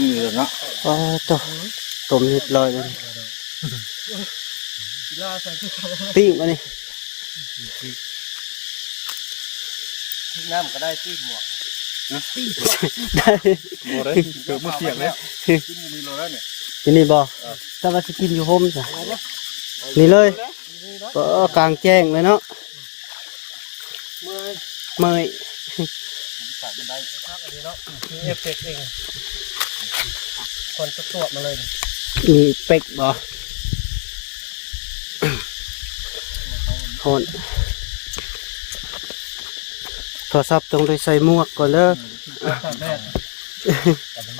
นี่เลยเนาะอ๋อต้มเรียบร้อยเลยปิ้งมานี่น้ำก็ได้ที่หมวกได้โมเลยเกิดเมื่อเสียงแล้วกินนี่เลยเนี่ยที่นี่บ่ถ้าว่าจะกินอยู่โฮมจ้ะนี่เลยก็กลางแจ้งเลยเนาะเมยขาดบันไดครับอันนี้เนาะมีเอฟเฟกต์เองคนตัวมาเลยมีเป็กบ่คนโทรศัพท์ต้องได้ใส่หมวกก่อนเด้อแม่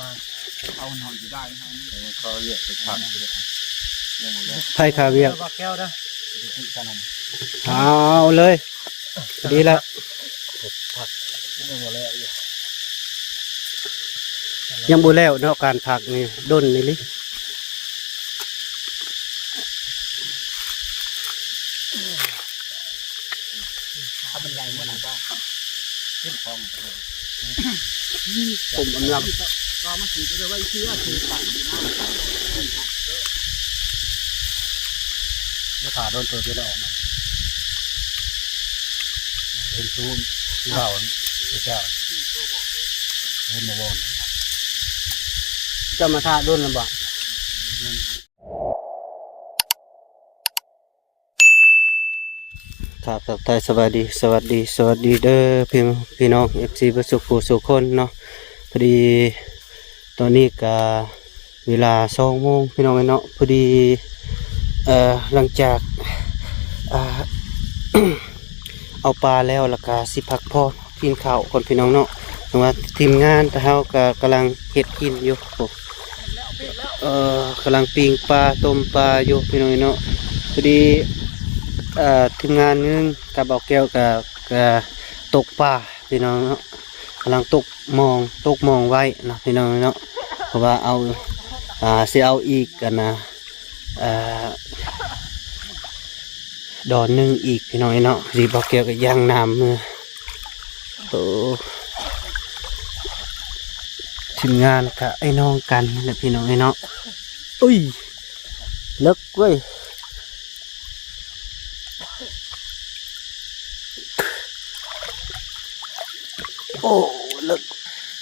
มาเอาหน่อยจะได้เขาเรียกไปผักไผ่ขาเวียกแก้วนะเอาเลยดีแล้วยังบ่แล้วเนาะการผักนี่ด้นนี่ลิบรรยายเมื่อไหร่บ้างขึ้นฟองผมอำลำก็มาถือไปเลยว่าชื่อว่าถือตัดนะขาโดนตัวเดียวออกมาเป็นชู้เหล่าเจ้าเห็นมาบนจะมาทาด้นลำบากครับทักทายสวัสดีเด้อพี่น้อง FC ประสบผู้สุขคนเนาะพอดีตอนนี้ก็เวลา2 โมงพี่น้องเนาะพอดีหลังจากเอาปลาแล้วแล้วก็สิพักพอกินข้าวคนพี่น้องเนาะแต่ว่าทีมงานแต่เฮาก็กำลังเฮ็ดกินอยู่กำลังปิ้งปลาต้มปลาอยู่พี่น้องเนาะพอดีทีมงานนึงกับเอาแก้วกับตกปลาพี่น้องเนาะกำลังตกมองไว้นะพี่น้องเนาะเพราะว่าเอาสิเอาอีกกันนะดอนนึงอีกพี่น้องเนาะรีบเอาแก้วกับย่างน้ำมือทีมงานกับไอ้น้องกันนี่แหละพี่น้องเนาะอุ้ยเลิกเว้ยโอ้เลิก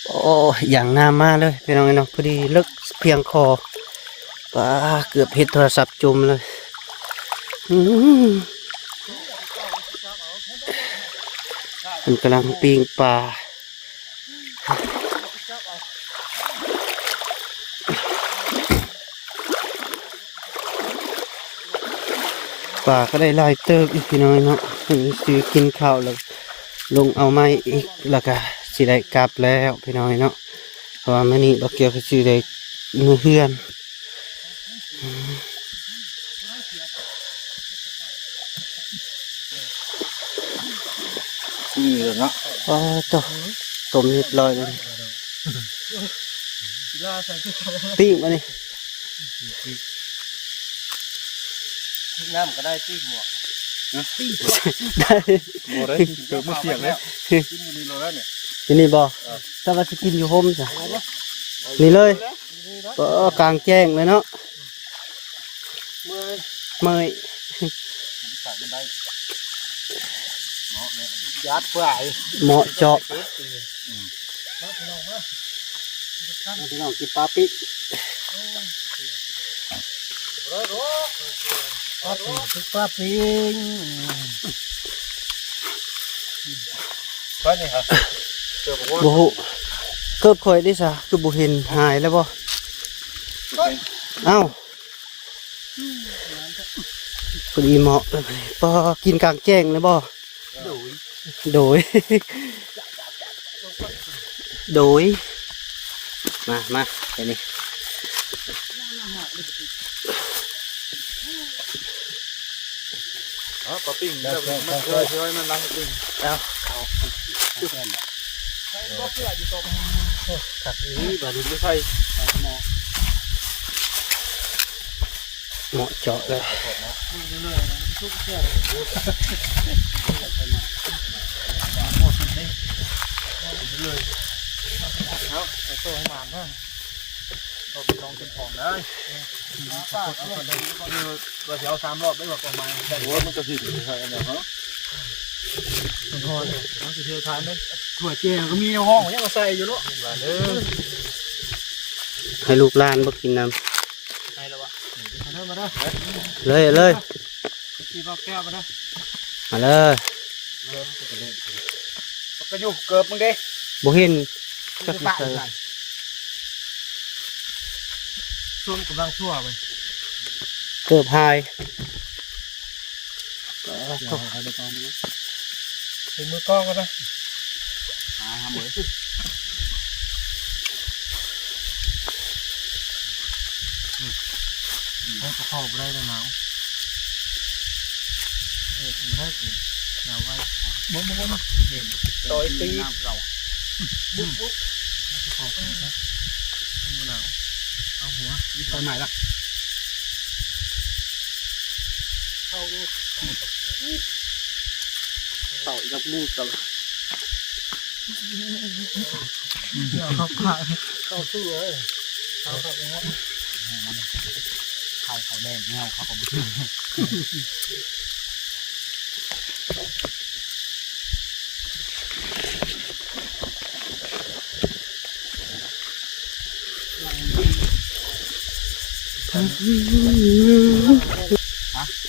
โอ้อย่างน้ำมาเลยพี่น้องเนาะพอดีเลิกเพียงคอปลาเกือบเห็นโทรศัพท์จุ่มเลยมันกำลังปิ้งปลาปลาก็ได้ลายเติบอีกพี่น้อยเนาะซื้อกินข้าวแล้วลงเอาไม้อีกแล้วก็สิได้กลับแล้วพี่น้อยเนาะเพราะว่ามื้อนี้บ่เกี่ยวกับสิได้มือเฮือนนี่เลยเนาะอ๋อต้มเรียบร้อยเลยปิ้งมานี่น้ำก็ได้ที่หมวกได้โมเลยเกิดเมื่อเสียงแล้วกินนี่เลยเนี่ยที่นี่บ่ถ้าว่าจะกินอยู่โฮมจ้ะนี่เลยก็กลางแจ้งเลยเนาะเมยขาดบันไดยัดเปื่อยเหมาะเจาะพี่น้องกินปลาปิ๊กปลาปิ๊งไปนี่ครับบ่ฮู้เกิดข่อยได้ซะคือบ่เห็นหายแล้วบ่เอ้าพอดีเหมาะเลยปอกินกลางแจ้งเลยบ่โดยมาไปนี่ปลาปิ้งแล้วมันเคยมันรังปิ้งเอาขัดนี้บาดนี้ไม่ใช่เหมาะเจาะเลยเอาไปโซ่ให้มันนะ เราไปลองเป็นของได้เราจะเอา3 รอบได้แบบประมาณได้ว่ามันจะผิดหรือใช่ไหมฮะมันพอเลยน้ำสีเทียวทานได้ถั่วเจียก็มีในห้องยังมาใส่อยู่เนาะให้ลูกหลานบ่กินน้ำ ใส่แล้ววะมาได้ เลย ตีปลาแก้วมาได้ มาเลย ก็อยู่เกิบมึงเด้ บ่เห็น จะตายช่วงกำลังชั่วไป เกือบหาย ใส่มือกล้องก็ได้เหมือนให้ประคอบได้แล้วหนาวไม่ได้หนาวไว้บุ้มต่อยตีเราบุ้มประคอบนะหนาวเอาหัวยิ่งไปใหม่ละเข้าด้วยเต่าจับมูดกันเข้าผ่าเข้าตู้เลยเข้าไปงั้นเขาแดงเงาเขาก็บุ้ม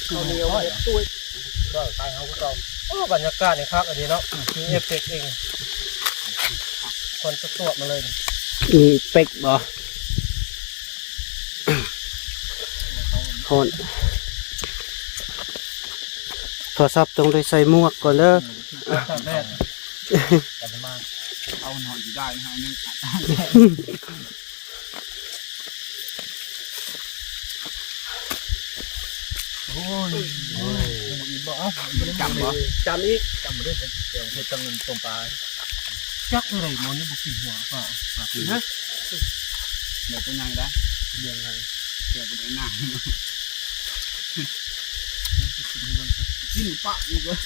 เขาเลี้ยวตู้ก็ตายเขาก็ต้องบรรยากาศนี่ครับอันนี้เนาะมีเอฟเฟกต์เองคนจะตรวจมาเลย มีเป็กบ่คนโทรศัพท์ต้องได้ใส่หมวกก่อนเด้อ แต่แรกแต่มาเอาหน่อยได้ฮะยังโอ้ยจำบ่จำอีกจำมาด้วยเดี๋ยวเฮ็ดจำเงินตรงปลายจักอะไรมอนี่บุกินหัวป่ะกินฮะเดี๋ยวเป็นไงได้เรียนไงเดี๋ยวเป็นหน้ากินปะอีกเลย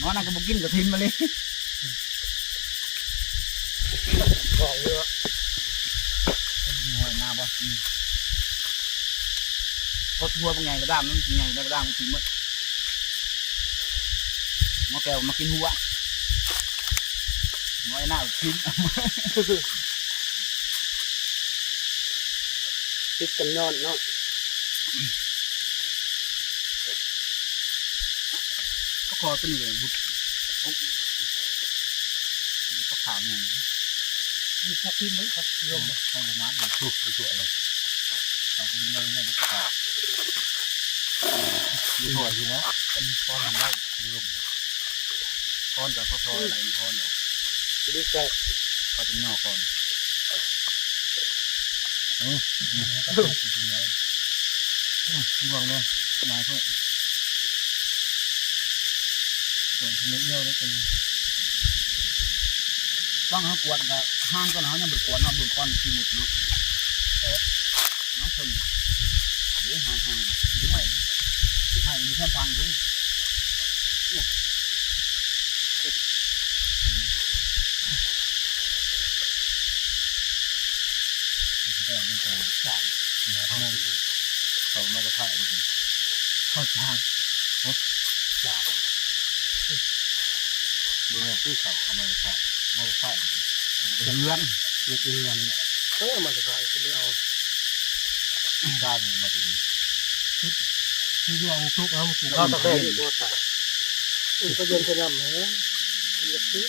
น้องน่ะก็บุกินกับทิมมาเลยบอกเลยว่าหัวหน้าบ่กดหัวเป็นไงกระด้ามมันเป็นไงกระด้ามมันทิ้งหมดหมอแก้วมากินหัวหมอไอ้หน้าทิ้ง ติดกันนอนเนาะ ก็คอตัวนี้เลยบุดก็ขาวไงมีชักทิ้งไหมครับรวมทางน้ำมันถูกถูกอะไรต้องมีเงินในลูกค้ามีหัวอยู่นะเป็นก้อนได้รวมก้อนแต่เขาทออะไรก้อนเนาะ ดีใจ เขาจะงอก่อนห่วงเลยนายเขาส่วนที่เลี้ยวแล้วกันต้องเขากวดกับห้างก็เขายังบุกกวดเนาะบุกก้อนที่หมดเนาะเนาะคนหรือห่างหรือไม่ให้มีแค่ฟังด้วยเขามาจะถ่ายอะไรกันเขาจางจางดูเงินที่เขาเอามาจะถ่ายมาจะถ่ายเลื่อนมาจะถ่ายเขาไม่เอาด้านมาถึงที่เรื่องทุกข์เอาถึงข้าวตะเกียบตัวตายก็เย็นจะนำเหรออยากซื้อ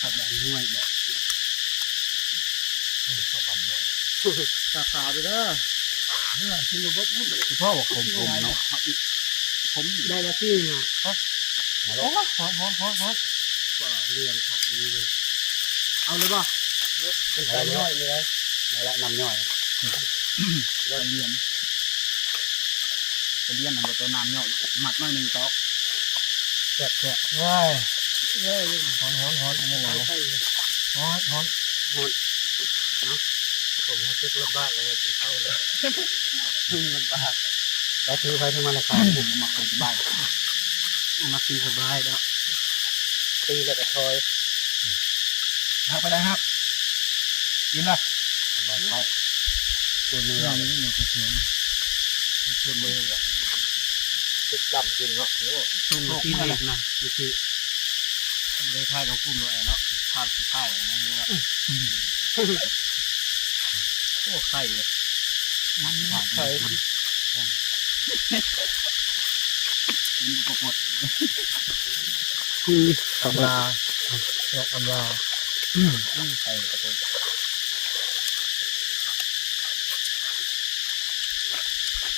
ขับแบบห่วยแบบตาขาวไปเด้อชิมดูบดนี่พ่อบอกผมเนาะผมได้ละที่ไงครับโอ้หอมเรียงผักดีเลยเอาเลยป่ะเป็นการย่อยเลยนี่แหละนำย่อยเรียนมันก็ตัวน้ำย่อยหมัดน้อยหนึ่งต๊อกแฉะว้ายฮ้อนอันนี้หนาวฮ้อนผมจะระบาดอะไรที่เข้าเลยระบาดแล้วถือไปที่มันราคาผมมาคนสบายมากินสบายแล้ว ตีแล้วก็ถอย หักไปได้ครับกินละ บ่เข้าตัวมือ เราเนี่ยเราก็ชวนชวนมือแบบติดจับกินเนาะโอ้ ตรงตีเล็กนะอยู่ที่ เลยทายเรากุ้มเลยเนาะทานสุดท้ายอย่างนี้เนาะโอ้ไข่เลยไข่มันปกติ อำลา อำลาไข่กระตุ้น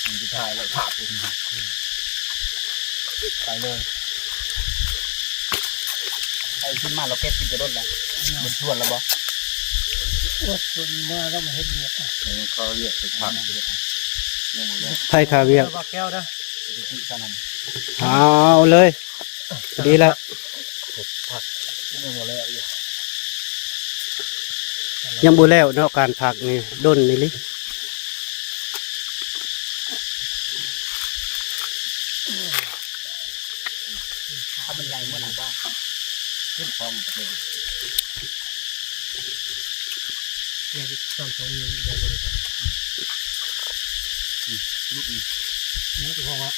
มันจะถ่ายแล้วถาดอีกไปเลยไอ้ขึ้นมาเราเก็บกินจะร่นแล้วมันชวนแล้วบ่โอ้ชวนมาก็มาเห็นเนี่ยเขาเรียกไปทำ ไผ่คาเวียง แก้วนะ เอาเลยพอดีแล้ว หมดแล้ว ยังบ่แล้วเนาะการผักนี่ด้นนี่ลิ ถ้ามันใหญ่เมื่อไหร่บ้างขึ้นฟองประเดี๋ยวเนี่ยที่ทำสองนิ้วเดียวกันลูกนี่เนี่ยตัวว่า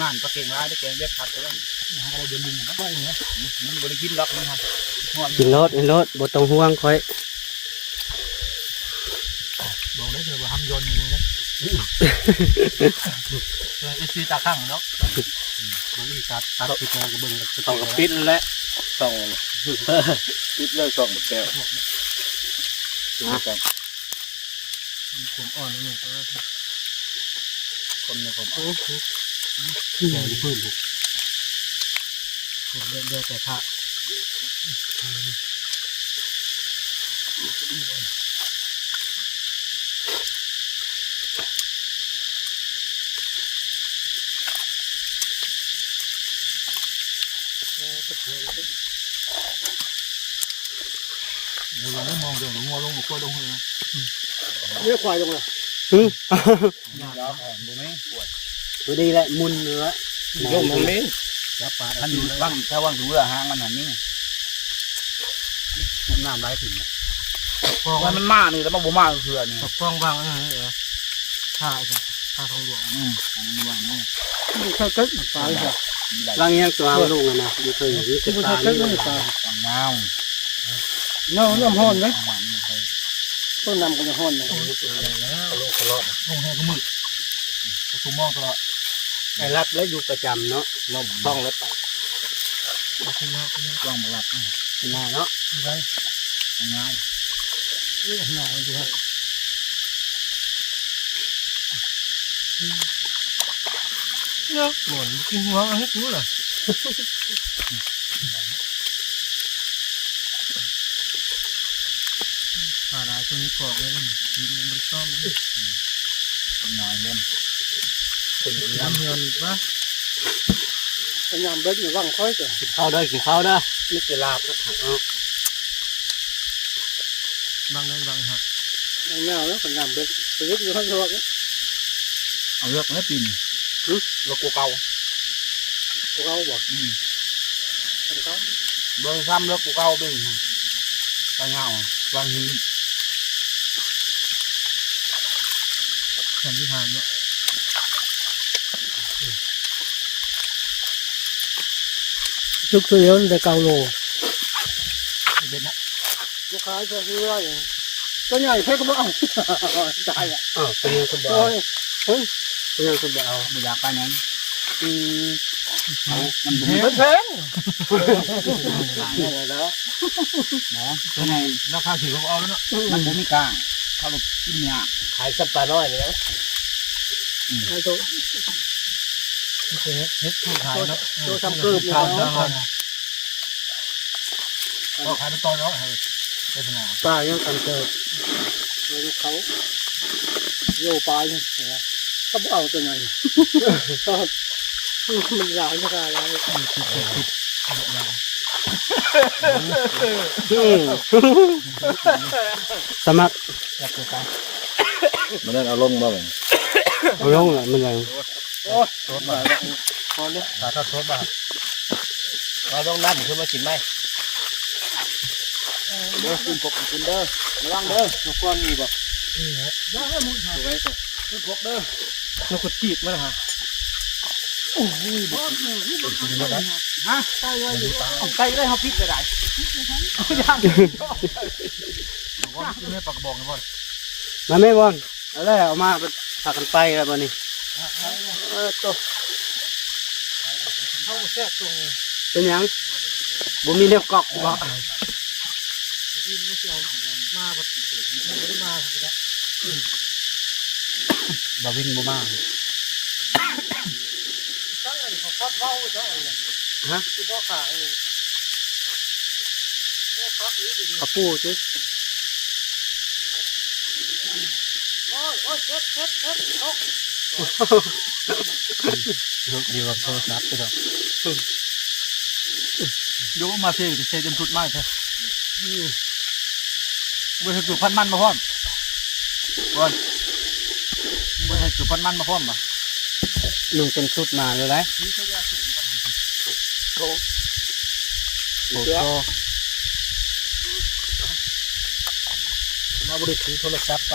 ม่านก็เก่งร้ายได้เก่งเบ็ดผัดไปแล้วอะไรเดือนนึงนะว่าอย่างเงี้ยมันบริกินล็อกนี่ครับ กินรถบ่ต้องห่วงค่อย บอกได้เลยว่าทำยนต์อย่างนี้นะไอ้ซีตาข้างเนาะมันมีตัดติดกระเบื้อง ต้องกับปิดแล้ว ส่องปิดเลยส่องหมดแก้วผมอ่อนนิดนึงก็คนในผมอ่อนใหญ่ที่พื้นผมผมเลือกแต่พระเดี๋ยวเราไม่มองเดี๋ยวงัวลงงัวลงเลยเรียกควายลงเลย แล้วดูไหมปวด พอดีแหละมุนเนื้อ ลงตรงนี้จับปลาท่านดูว่างถ้าว่างดูเรือหางมันหันนี่ตุ้มน้ำไหลถึงว่ามันมากนี่แล้วมันบ่มากคืออันนี้กล้องวางอะไรเหรอท่าใช่ท่าทองหลวงมันวางนี่ใช่ก็ปลาใช่ ลังยังตัวเอาลงอ่ะนะอยู่เคยนี่คือตานี่มันตา เงาเงาน้ำห้อนไหมต้นน้ำก็จะห้อนเลยแล้วลงตลอดลงแห้งก็มืดตุ้มมองตลอด ไอ้รัดแล้วอยู่ประจำเนาะ น้ำต้องแล้วไปขึ้นมาลองมาหลับ หน้าเนาะ ได้ง่ายง่ายดีครับเนาะหมดกินหัวให้กูเลยปลาได้ตัวนี้กรอบเลยนะกินมันไม่ต้องน้อยเล่นคนยำเงินปะยำเบ็ดอยู่ว่างค่อยจ้ะ กินข้าวได้กินข้าวได้นี่คือลาบนะเอา บางนั่นบางฮะเงาแล้วคนยำเบ็ดไปยึดอยู่ข้างนอกเอาเลือกแล้วปีนเลือกกูเก่าบอกเบอร์ซ้ำเลือกกูเก่าเป็นบางเงาบางหินสันนิษฐานเนาะลูกตัวเดียวแต่เกาโลเป็นนะลูกค้าจะซื้อว่าอย่างก็ใหญ่เพ่ก็ไม่เอาตายอ่ะ เป็นยังคุณบ่ โอ้ เอา ย เป็นยังคุณบ่เอา ไม่อยากไปนั้น มันบุ๋ม แพงแล้วนะตัวไหนราคาถือเขาเอาแล้วเนาะมันบุ๋มมีกลางเขาบอกกินเนี่ย ขายสับปลาน้อยเลยนะ ไอ้ตัวเฮ็ดขายเนาะ ตัวทำเกิบ ขายเนาะก็ขายเป็นตอนเนาะโฆษณา ปลายังทำเกิบ เลยเขาโยปลายเนี่ยก็เอาตัวไหนก็มันหลายราคาหลายสมัคร อยากจะตาย มันนั่นเอาลงมาเลย เอาลงเลยมันเลย โอ้โทษมาพอเลยถ้าโทษมาเราต้องนั่นคือมากินไหม เด้อขึ้นปกขึ้นเด้อระวังเด้อ นกก้อนมีบ่ ได้ให้มุดหา เอาไว้ก่อน ขึ้นปกเด้อน กกระจีบมาแล้วฮะ โอ้ยบ่ฮะใส่ไว้อยู่เอาใส่ได้เฮาพิษได้เอาย่างบ่แม่ปากกระบอกนะบ่ มาแม่บอลเอาเลยเอามาพากันไปแล้วบ่นี่โต เข้าแทรกตรงนี้ เป็นหยังบ่มีแนวเกาะบ่ กินไม่เสียวมาบ่ได้มาครับ บาวินบ่มา ตั้งอันเขาพับเว้าไว้ซะเอาเลย ฮะ คือบ่ขาเองพับนี้ดี เขาปูสิ โอ้ยเจ็บตก ดีกว่าโทรศัพท์ไปดอก ดูมาเซ่เซ่จนทุดไม้เถอะบ่ให้จุดพันมันมาพร้อมก่อนบ่ให้จุดพันมันมาพร้อมบ่ ลุงเป็นสุดมาเลยได้ โต โอ้โห มาบริถือโทรศัพท์ไป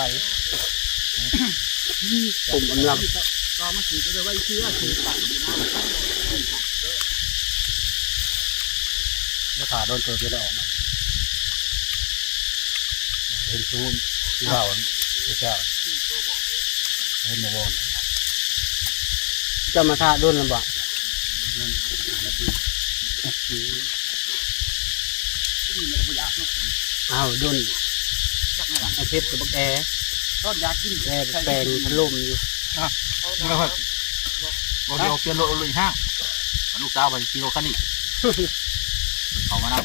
ผมกำลัง ก็มาถือไปเลยไว้เชื่อถือไป ราคาโดนตัวจะได้ออกมาเห็นทูมที่ว่าพระเจ้าเห็นมาวอน จะมาท่าดุนลำบาก นั่นนาที อ้าวดุน จักนั่นล่ะ ไอเพชรกับบักแอ ต้นอยากกิน แอแปลงพัดลมอยู่ มันก็บ่เดียวเปลี่ยนรถเลยห้างลูกสาวไปกิโลคันนี้เขามานับ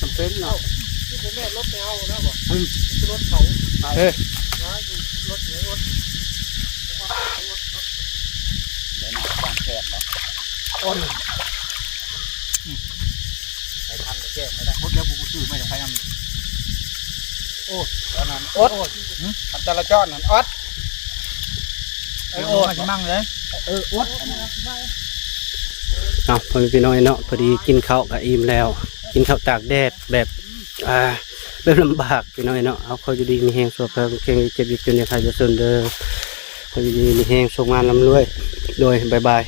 จำเป็นเนาะ ที่ผมแม่รถไปเอานะบ่รถเขา เฮ้ย นะอยู่รถไหนรถ เดี๋ยวนะวางแผนเนาะ อ้น ไปทำแก้ไม่ได้ รถแล้วกูซื้อไม่จากใครนำ ตอนนั้นอดทำจราจรนั่นอด โอ้ยมั่งเลย อด เอาพอพี่น้อยเนาะพอดีกินข้าวกับอิ่มแล้ว กินข้าวตากแดดแบบแบบลำบากพี่น้อยเนาะเอาเขาอยู่ดีมีแห้งสวบแล้วเก่งเจ็บอีกจนเนี่ยใครจะสนเด้อเขาอยู่ดีมีแห้งส่งงานลำรวยโดยบายบาย